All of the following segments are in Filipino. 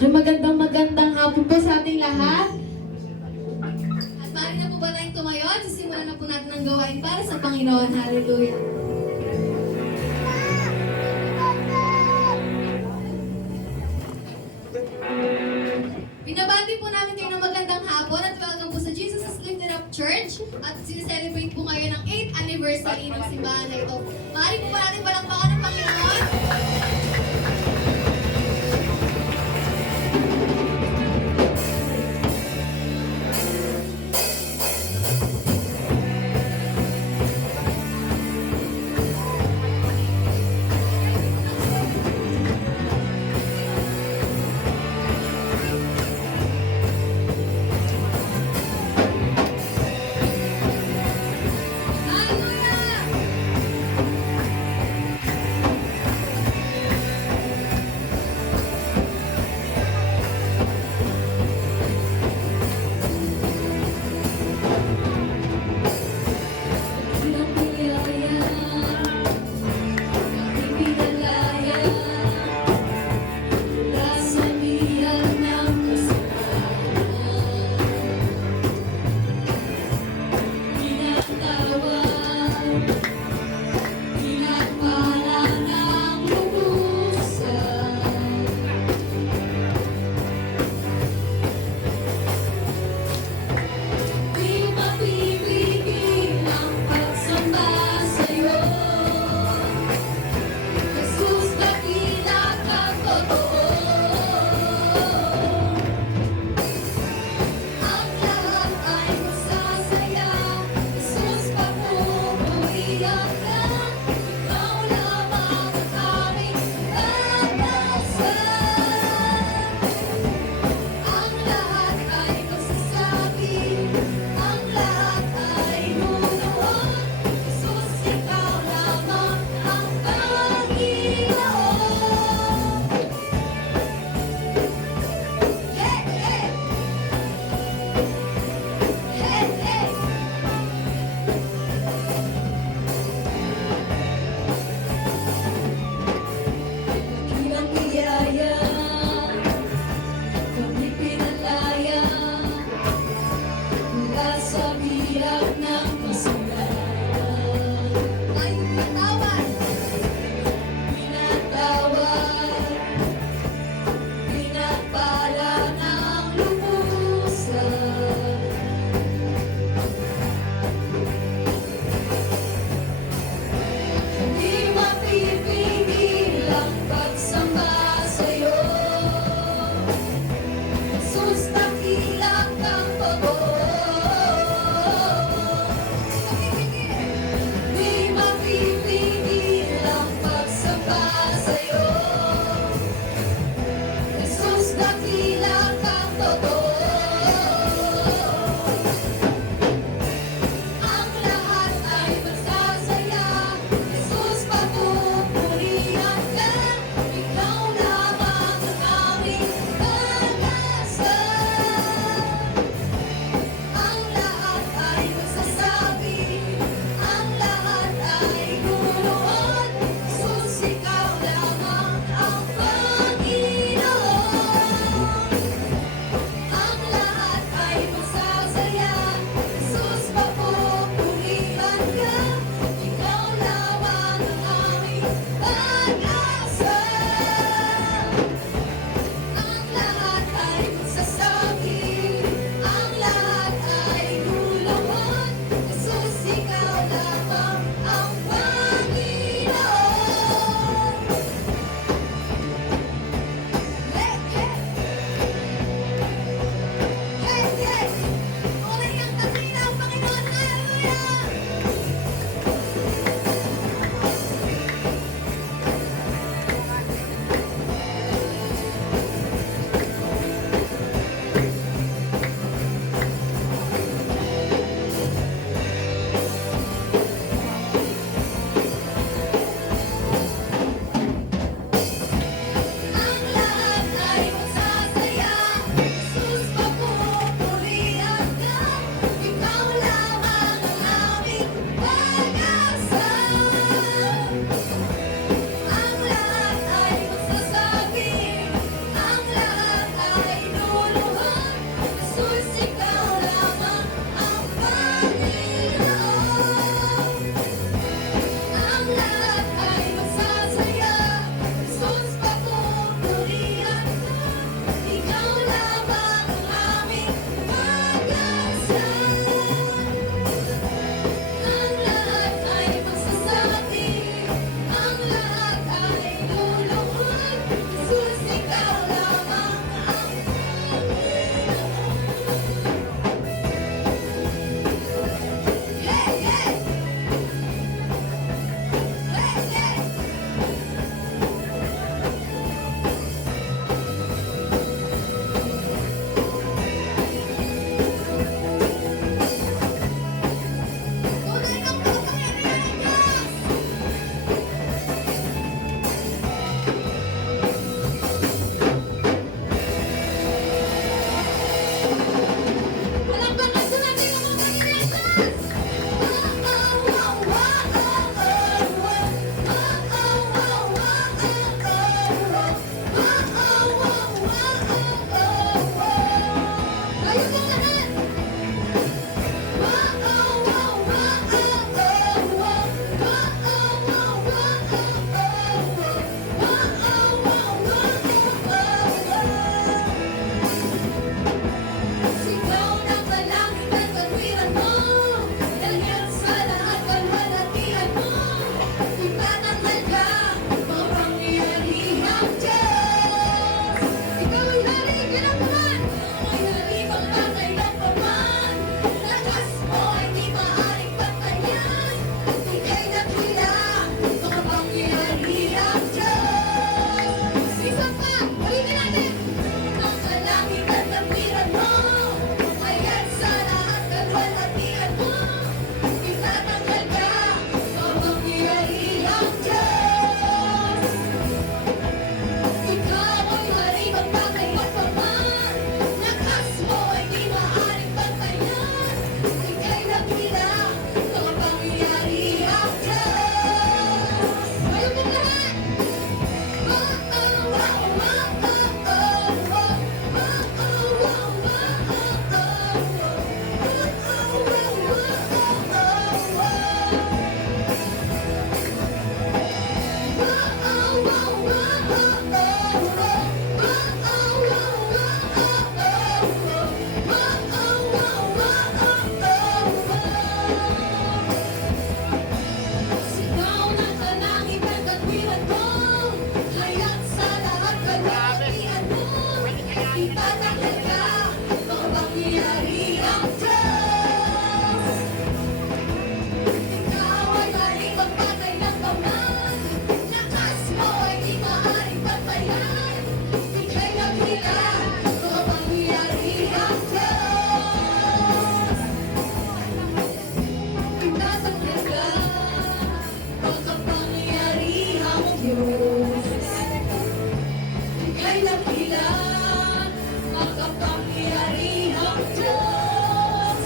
Magandang hapon po sa ating lahat. At maaari na po ba tayong tumayo at sisimulan na po natin ang gawain para sa Panginoon. Hallelujah! Binabati po namin kayo ng magandang hapon at welcome po sa Jesus is Lifted Up Church at sineselebrate po ngayon ang 8th anniversary ng simbahan na ito. Maaari po ba natin palakpakan ng Panginoon? Hallelujah! Diyos. Ika'y dakila, makapangyarihang Diyos.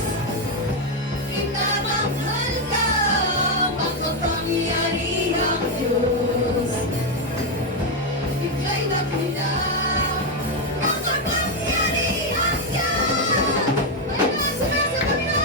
Itatanghal ka, makapangyarihang Diyos. Ika'y dakila, makapangyarihang Diyos. Ayun, sumasabi na!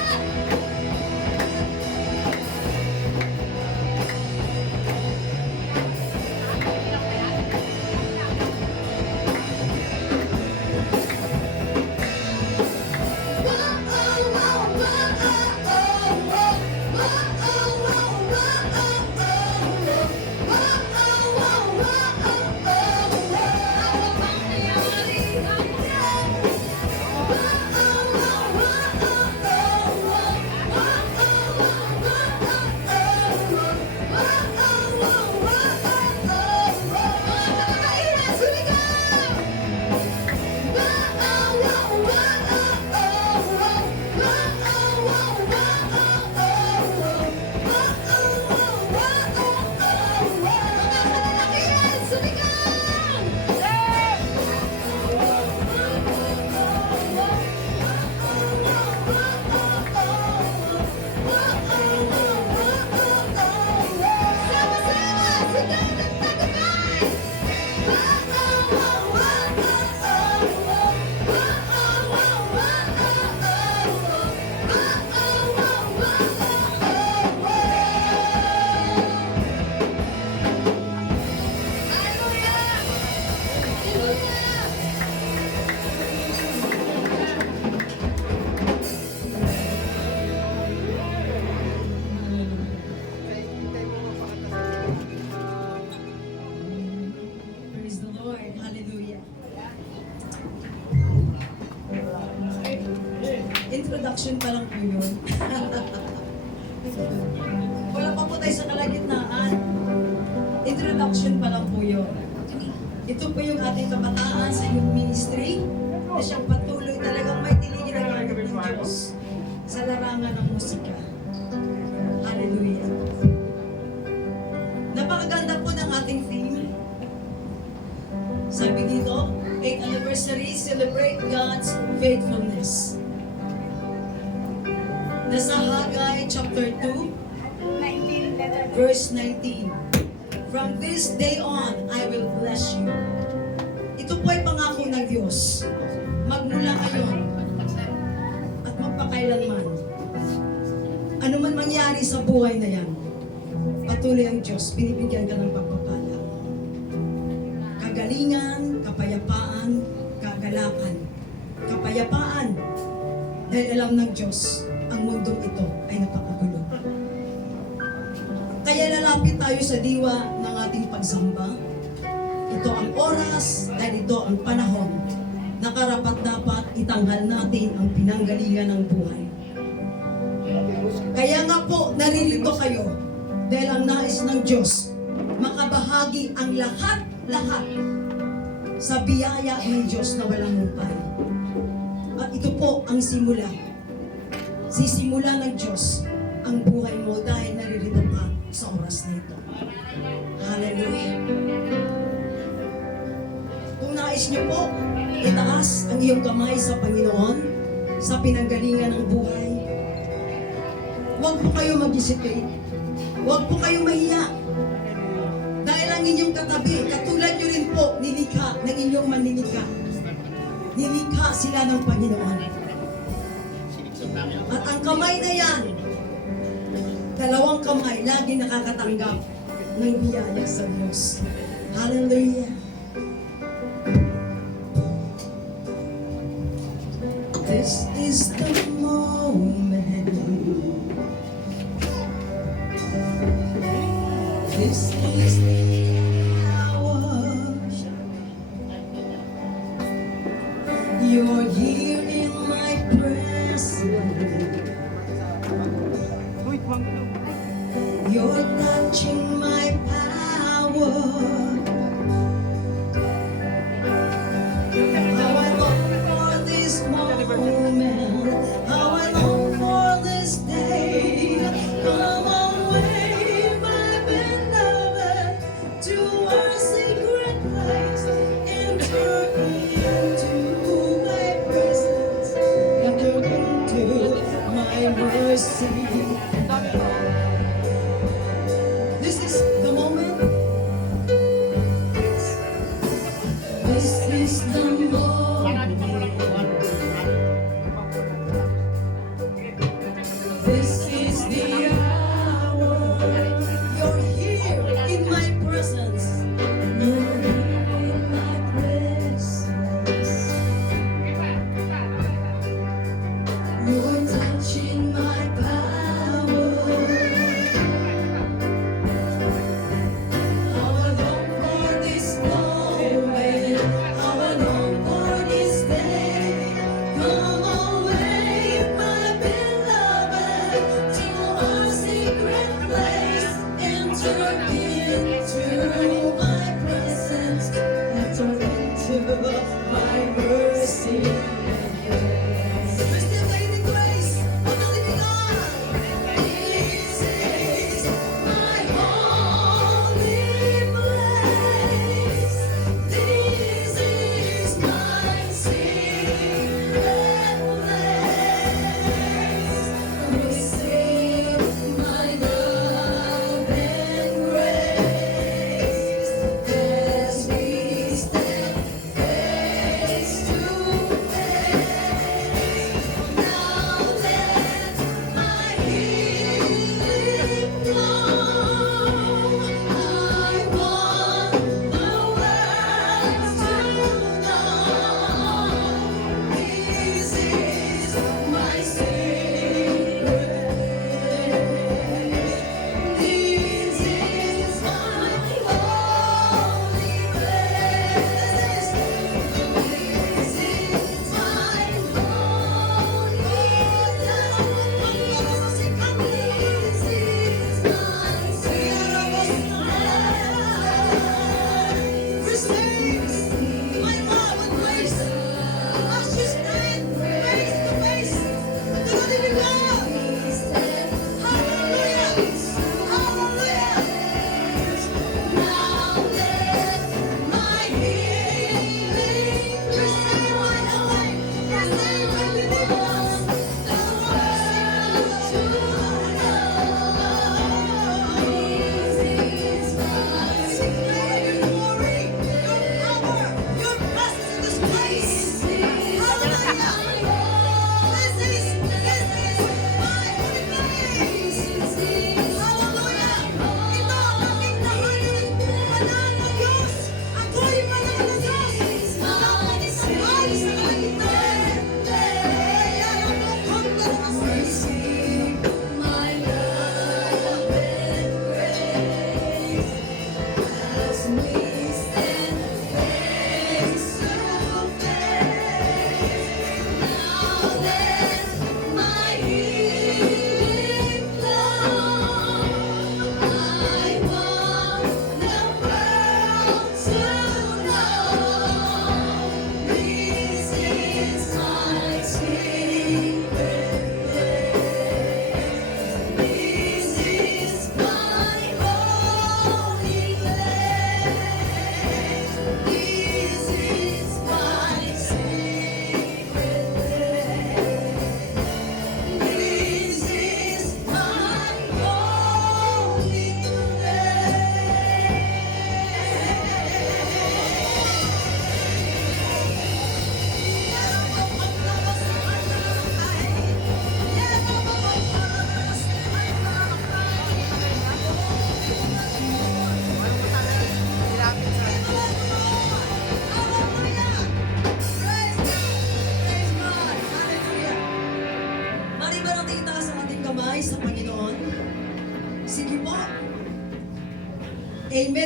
Praise the Lord. Hallelujah. Introduction pa lang po yun. Wala pa po tayo sa kalagitnaan. Introduction pa lang po yun. Ito po yung ating kabataan sa youth ministry na siyang patuloy talagang may tiligin ang gamit ng Diyos sa larangan ng musika. Hallelujah. Napakaganda po ng ating theme. Sabi dito, 8th anniversary, celebrate God's faithfulness. Nasa Haggai chapter 2, verse 19. From this day on, I will bless you. Ito po ay pangako ng Diyos. Magmula ngayon at magpakailanman. Ano man mangyari sa buhay na yan, patuloy ang Diyos, binibigyan ka ng pagpapala. Kagalingan, kapayapaan, kagalakan. Kapayapaan, dahil alam ng Diyos, ang mundong ito ay napakagulo. Kaya lalapit tayo sa diwa ng ating pagsamba. Ito ang oras, dahil ito ang panahon na karapat-dapat itanghal natin ang pinanggalingan ng buhay. Kaya nga po, naririto kayo dahil ang nais ng Diyos, makabahagi ang lahat sa biyaya ng Diyos na walang humpay. At ito po ang simula. Sisimula ng Diyos ang buhay mo dahil naririto ka sa oras na ito. Hallelujah. Kung nais niyo po, itaas ang iyong kamay sa Panginoon sa pinanggalingan ng buhay. Huwag po kayo mag-hesitate. Huwag po kayo mahiya. Dahil ang inyong katabi, katulad nyo rin po, nilikha ng inyong manlilikha. Nilikha sila ng Panginoon. At ang kamay na yan, dalawang kamay, lagi nakakatanggap ng biyaya sa Diyos. Hallelujah. This is the moment. This is the hour. You're here in my presence. You're touching my power. How I long for this moment. How I long for this day. Come away, my beloved, to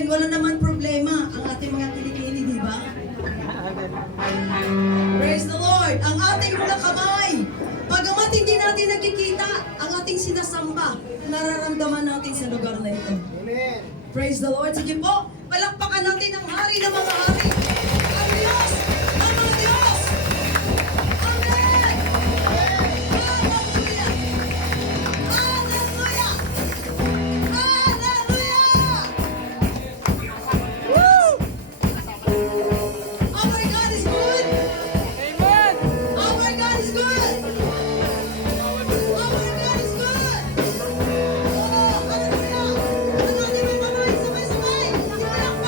natin, wala naman problema ang ating mga kilikili, di ba? Praise the Lord! Ang ating mga kamay, pagamat hindi natin nakikita ang ating sinasamba, nararamdaman natin sa lugar na ito. Praise the Lord! Sige po, palakpakan natin ang hari ng mga hari. Ang Diyos! Ang mga Diyos! Amen! Hallelujah! Hallelujah! Hallelujah! Woo! Our God is good! Amen! Our God is good! Our God is good! Oh, hallelujah! Ano, di ba, mamay? Sabay-sabay! Hindi pa lang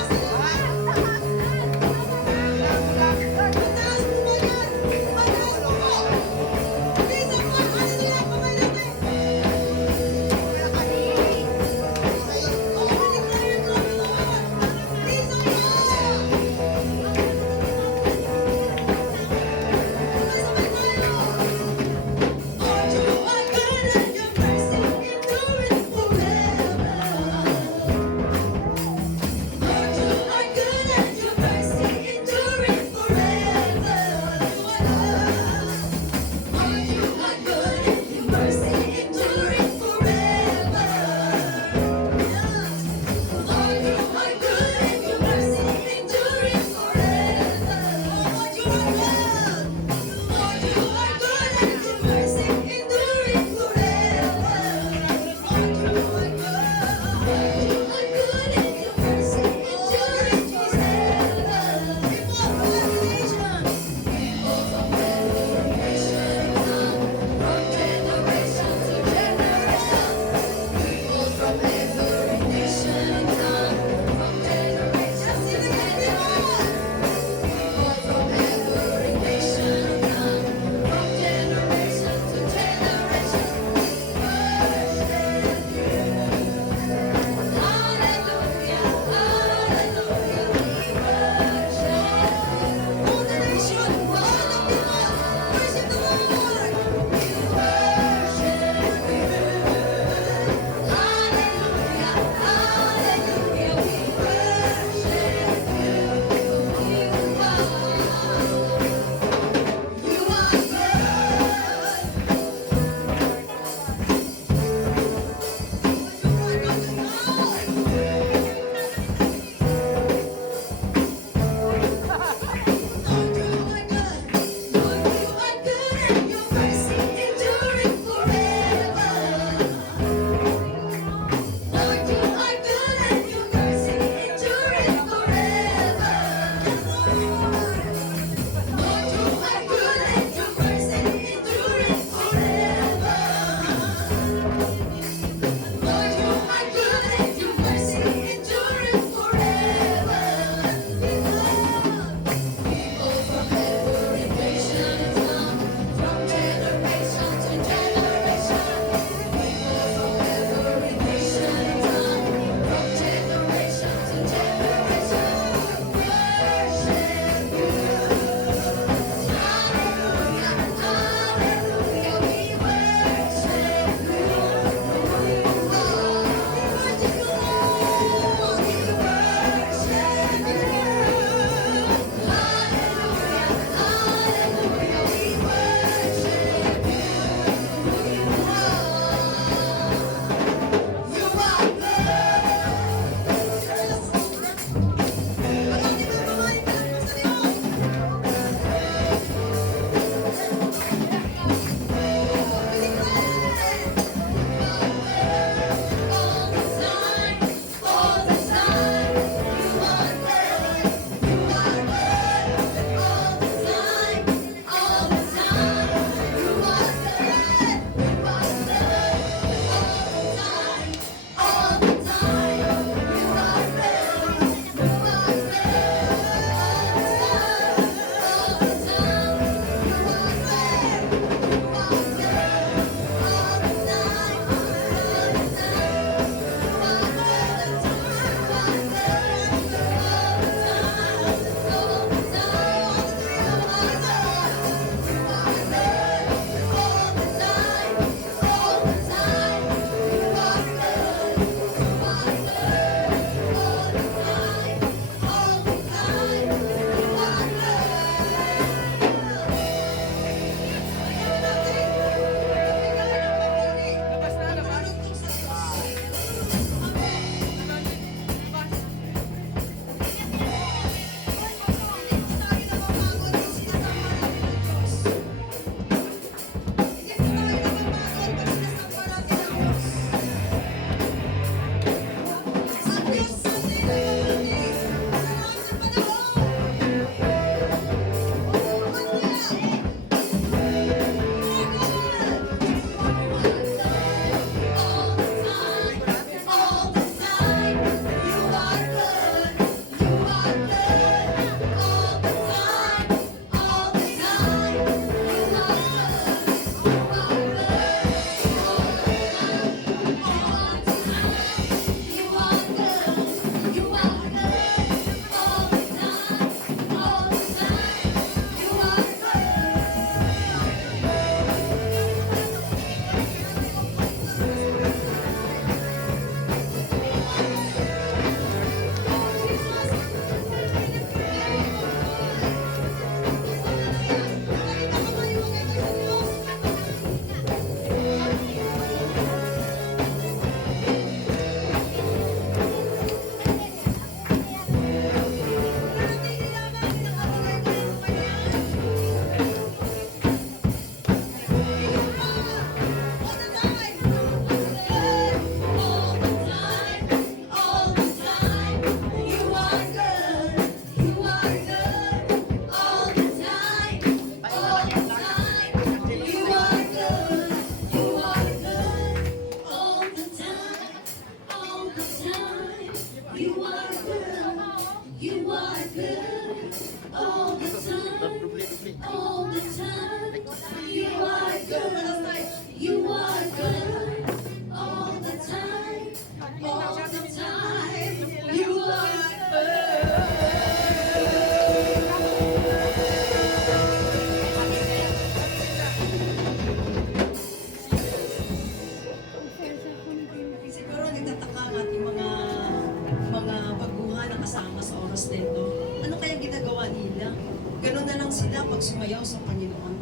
malakas na ito. Ano kaya ginagawa nila? Ganun na lang sila pag sumayaw sa Panginoon.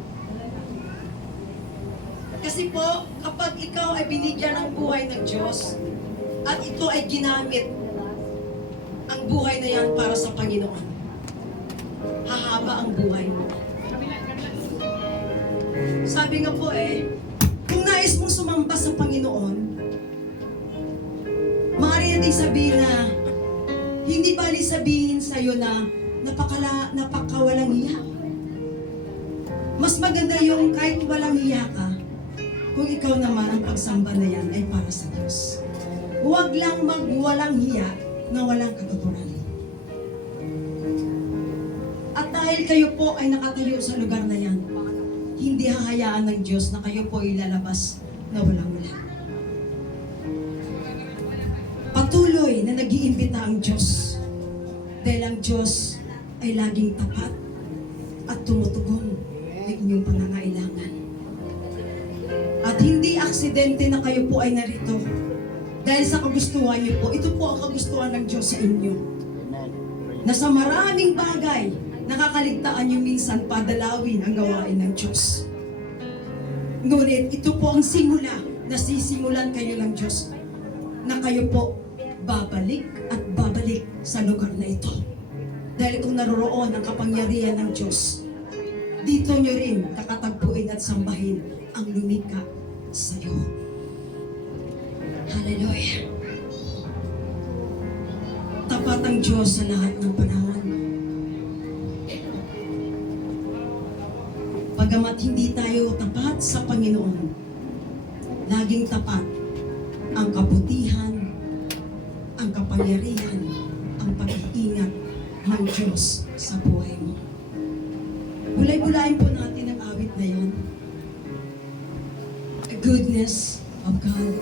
Kasi po, kapag ikaw ay binigyan ng buhay ng Diyos, at ito ay ginamit, ang buhay na yan para sa Panginoon, hahaba ang buhay mo. Sabi nga po kung nais mong sumamba sa Panginoon, maaari natin sabihin na, hindi bali sabihin sa'yo na napakawalang hiya. Mas maganda yung kahit walang hiya ka, kung ikaw naman ang pagsamba na yan ay para sa Diyos. Huwag lang magwalang hiya na walang katuturan. At dahil kayo po ay nakatayo sa lugar na yan, hindi hahayaan ng Diyos na kayo po ilalabas na walang-wala. Patuloy na nag-iimbita ang Diyos dahil ang Diyos ay laging tapat at tumutugon ng inyong pangangailangan. At hindi aksidente na kayo po ay narito dahil sa kagustuhan niyo po. Ito po ang kagustuhan ng Diyos sa inyo. Na sa maraming bagay, nakakaligtaan niyo minsan padalawin ang gawain ng Diyos. Ngunit ito po ang simula na sisimulan kayo ng Diyos na kayo po babalik at babalik sa lugar na ito. Dahil kung naroroon ang kapangyarihan ng Diyos, dito nyo rin kakatagpuin at sambahin ang lumika sa iyo. Hallelujah. Tapat ang Diyos sa lahat ng panahon. Pagamat hindi tayo tapat sa Panginoon, laging tapat ang kabutihan, ang kapangyarihan, ang pag-iingat ng Diyos sa buhay mo. Bulay-bulayin po natin ang awit na yan. The goodness of God.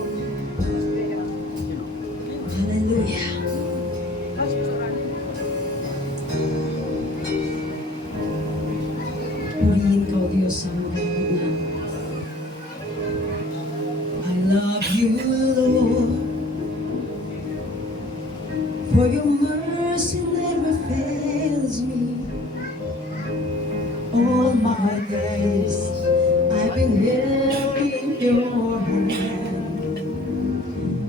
Hallelujah. Purihin ka, O Diyos, sa mga na. I love you, Lord, for your mercy never fails me. All my days I've been held in your hand.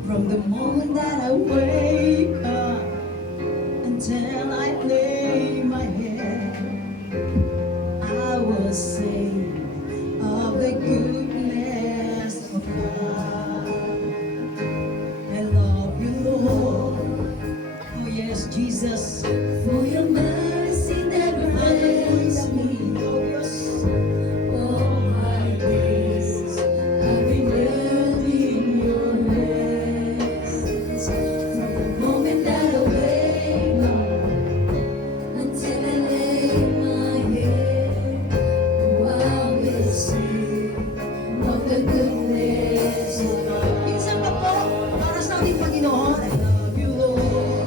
From the moment that I wake up until I lay my head, I will sing of the goodness of God. I love you, Lord. Oh yes, Jesus. For your mercy never fails me. Oh yes. All my days I've been held in your hands. From the moment that I wake up until I lay my head, oh, I will sing of the goodness of God. Minsan pa po, para sa ating Panginoon, I love you, Lord.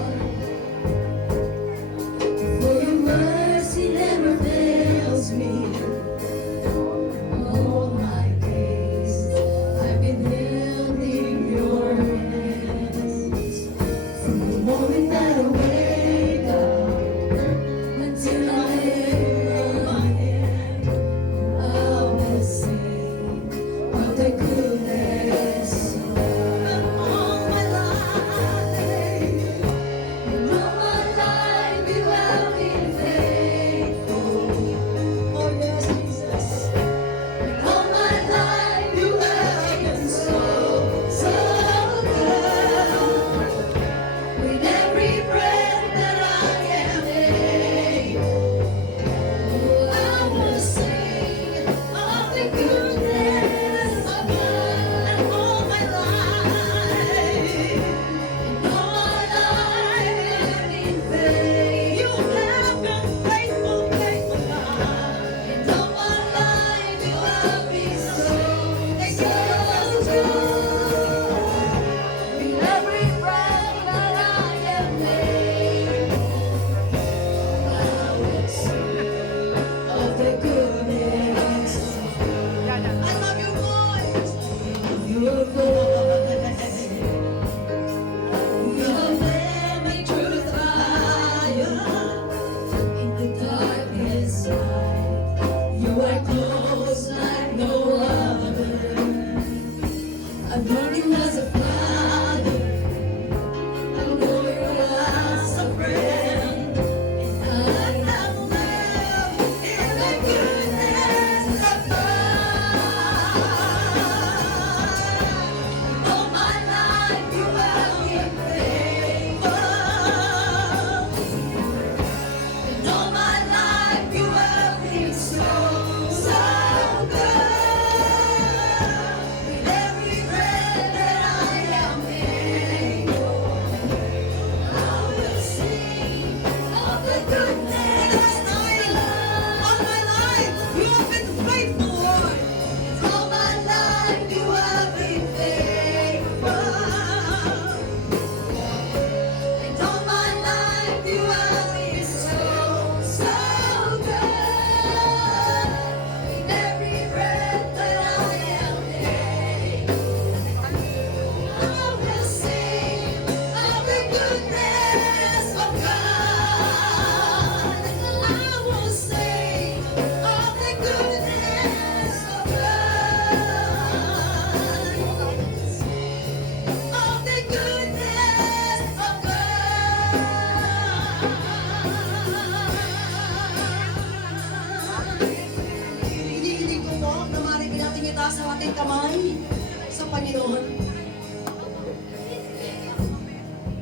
Panginoon.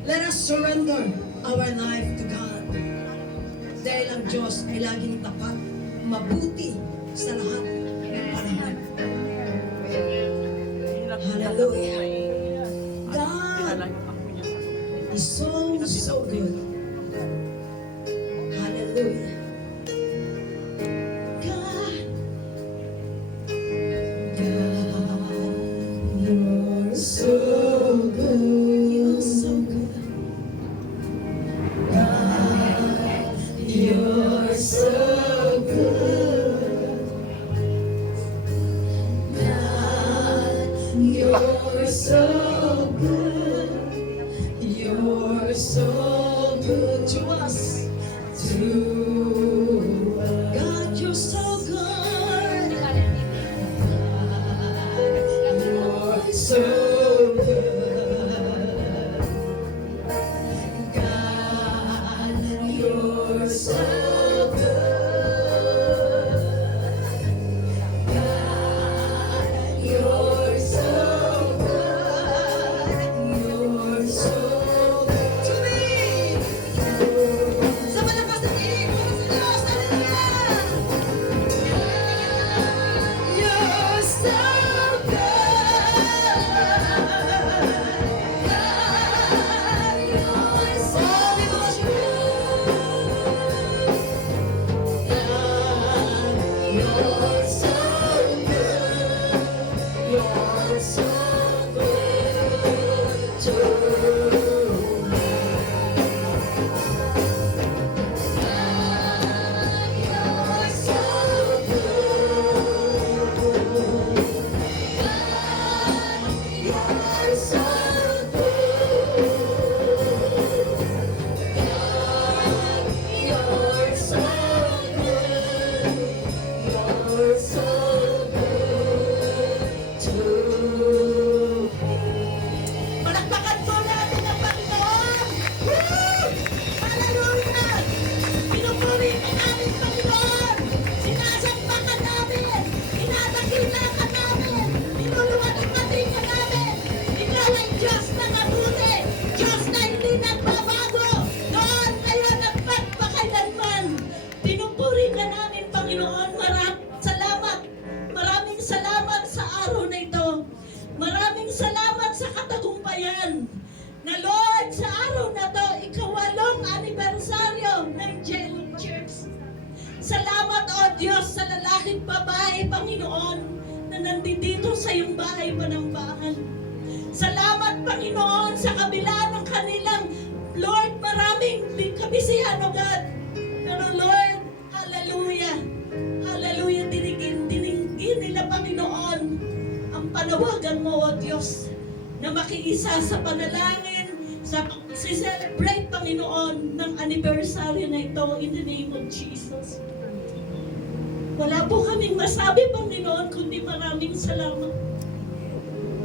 Let us surrender our life to God. Dahil ang Diyos ay laging tapat, mabuti sa lahat ng panahon. Hallelujah. God is so good. Hallelujah. God, you're so good. You're so good. God, you're so good. God, you're so good. You're so good to us. God, you're so good. You're so good. God, you're so good. God, you're so good. You're so good to me. Sa malakas na piling mo sa Diyos, hallelujah! You're so Palakpakan po natin ang Panginoon! Woo! Hallelujah! Pinupuri ka namin, Panginoon! Sinasampakan namin! Inadakilakan namin! Inuluwalhati ka namin! Ikaw ay Diyos na mabuti! Diyos na hindi nagbabago! Noon, ngayon at magpakailanman! Pinupuri ka namin, Panginoon! Salamat! Maraming salamat sa araw na ito! Maraming salamat sa katagumpayan na Lord, sa araw na to, ikawalong anibersaryo ng Jelong Church. Salamat, O Diyos, sa lalaking babae, Panginoon, na nandito sa iyong bahay panambahan. Salamat, Panginoon, sa kabila ng kanilang, Lord, maraming kabisihan, O God. Pero Lord, hallelujah, hallelujah, dinigin nila, Panginoon, ang panawagan mo, O Diyos, na makiisa sa panalangin, sa celebrate, Panginoon, ng anniversary na ito in the name of Jesus. Wala po kaming masabi, Panginoon, kundi maraming salamat.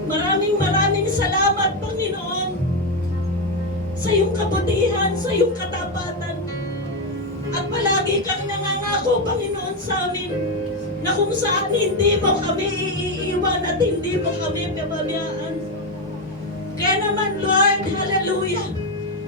Maraming salamat, Panginoon, sa iyong kabutihan, sa iyong katapatan. At palagi kang nangangako, Panginoon, sa amin, na kung saan hindi mo kami iiwan at hindi mo kami pababayaan. Kaya naman, Lord, hallelujah,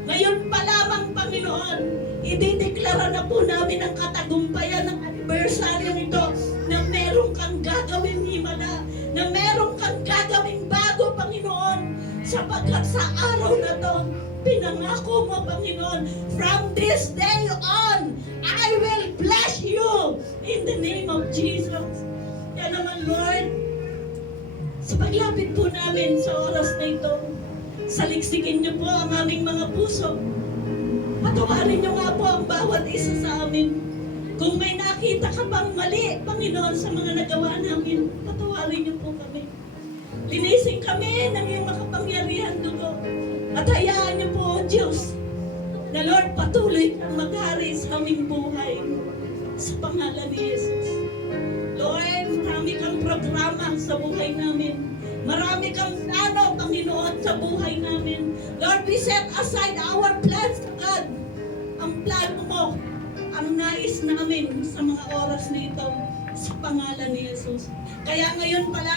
ngayon pa lamang, Panginoon, idideklara na po namin ang katagumpayan ng anniversary nito na meron kang gagawin himala, na meron kang gagawing bago, Panginoon, sapagkat sa araw na to, pinangako mo, Panginoon, from this day on, I will bless you in the name of Jesus. Kaya naman, Lord, sa paglapit po namin sa oras na ito, saliksikin niyo po ang aming mga puso. Patawarin niyo nga po ang bawat isa sa amin. Kung may nakita ka bang mali, Panginoon, sa mga nagawa namin, patawarin niyo po kami. Linisin kami ng iyong makapangyarihan dugo. At hayaan niyo po, Diyos, na Lord, patuloy kang maghari sa aming buhay sa pangalan ni Jesus. Lord, marami kang programa sa buhay namin. Marami kang plano, Panginoon, sa buhay namin. Lord, we set aside our plans to God. Ang plano mo, ang nais namin sa mga oras na ito, sa pangalan ni Jesus. Kaya ngayon pala,